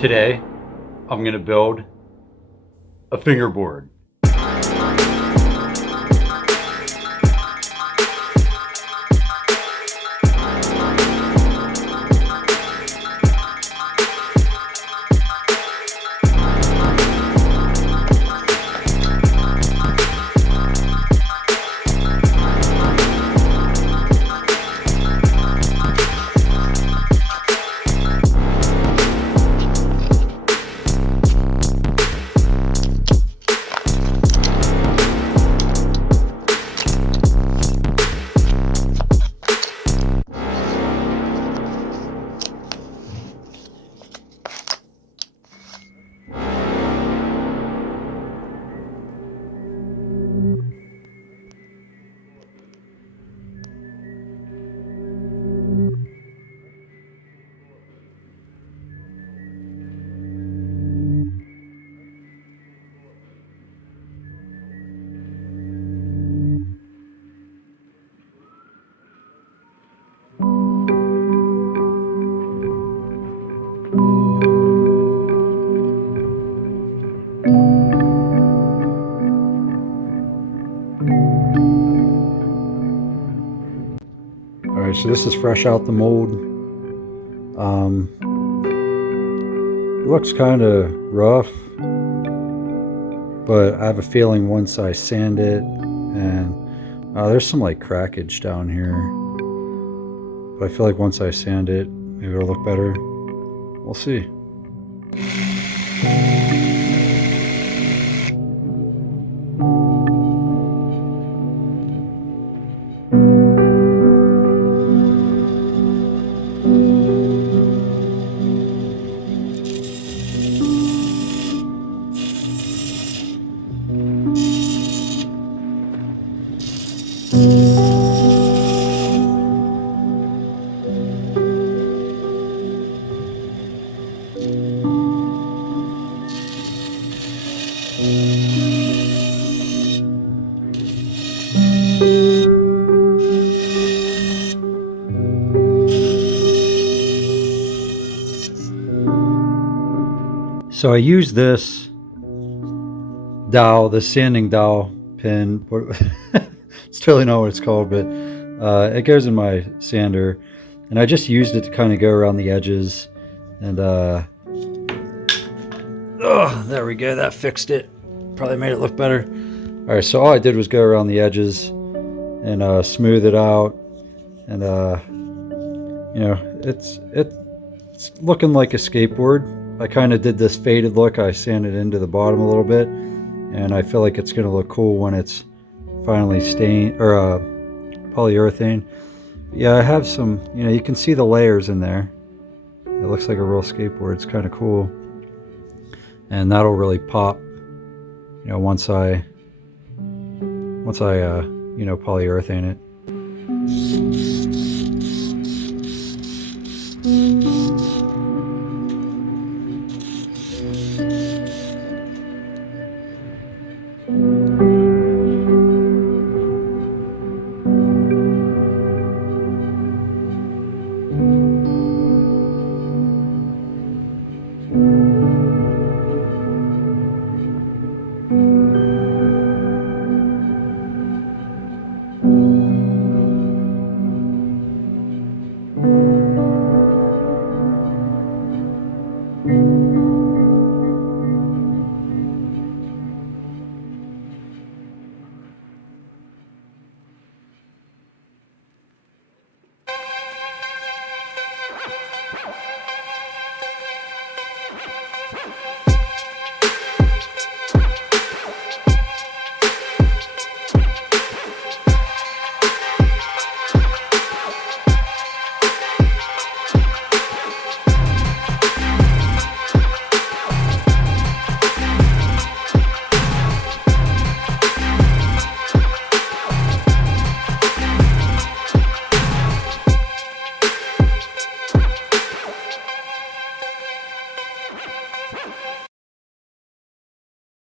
Today, I'm going to build a fingerboard. Alright, so this is fresh out the mold. It looks kind of rough, but I have a feeling once I sand it, and there's some like crackage down here, but I feel like once I sand it, maybe it'll look better. We'll see. So I use this dowel, the sanding dowel pin. It's totally not what it's called, but it goes in my sander, and I just used it to kind of go around the edges. And oh, there we go. That fixed it. Probably made it look better. All right, so all I did was go around the edges and smooth it out, and you know, it's looking like a skateboard. I kind of did this faded look. I sanded into the bottom a little bit, and I feel like it's going to look cool when it's finally stained or polyurethane. Yeah, I have some, you know, you can see the layers in there. It looks like a real skateboard. It's kind of cool, and that'll really pop, you know, once I you know, polyurethane it.